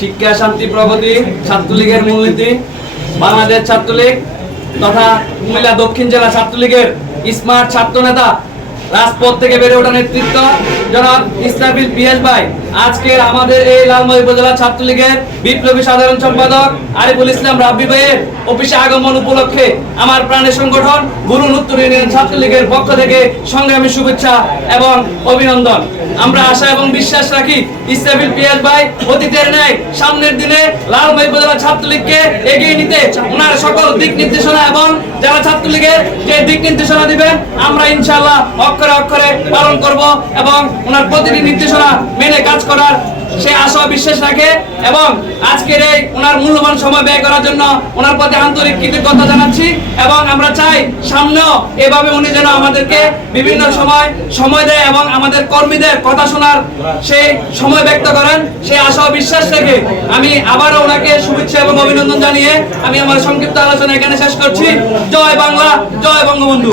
শিক্ষা, শান্তি, প্রগতি, ছাত্রলীগের মূলনীতি, বাংলাদেশ ছাত্রলীগ তথা কুমিল্লা দক্ষিণ জেলা ছাত্রলীগের স্মার্ট ছাত্র নেতা রাজপথ থেকে বেড়ে ওঠা নেতৃত্ব জনাব ইসলামিল পিয়াস ভাই। আজকের আমাদের এই লালময় উপজেলা ছাত্রলীগের বিপ্লবী সাধারণ সম্পাদক আরিফুল ইসলাম রাব্বি ভাইয়ের অফিসে আগমন উপলক্ষে আমার প্রাণের সংগঠন গুরু উত্তর ইউনিয়ন ছাত্রলীগের পক্ষ থেকে সংগ্রামী শুভেচ্ছা এবং অভিনন্দন। আমরা আশা এবং বিশ্বাস রাখি ইসরাফিল পিয়াস ভাই অতীতের ন্যায় সামনের দিনে লালময় উপজেলা ছাত্রলীগকে এগিয়ে নিতে ওনার সকল দিক নির্দেশনা এবং যারা ছাত্রলীগের যে দিক নির্দেশনা দিবেন, আমরা ইনশাআল্লাহ অক্ষরে অক্ষরে পালন করব এবং ওনার প্রতিটি নির্দেশনা মেনে কাজ করার সে আশা বিশ্বাস রাখে এবং আজকের এই ওনার মূল্যবান সময় ব্যয় করার জন্য ওনার প্রতি আন্তরিক কৃতজ্ঞতা জানাচ্ছি এবং আমরা চাই সামনেও এভাবে উনি যেন আমাদেরকে বিভিন্ন সময় সময় দেয় এবং আমাদের কর্মীদের কথা শোনার সেই সময় ব্যক্ত করেন, সেই আশা বিশ্বাস রেখে আমি আবারও ওনাকে শুভেচ্ছা এবং অভিনন্দন জানিয়ে আমি আমার সংক্ষিপ্ত আলোচনা এখানে শেষ করছি। জয় বাংলা, জয় বঙ্গবন্ধু।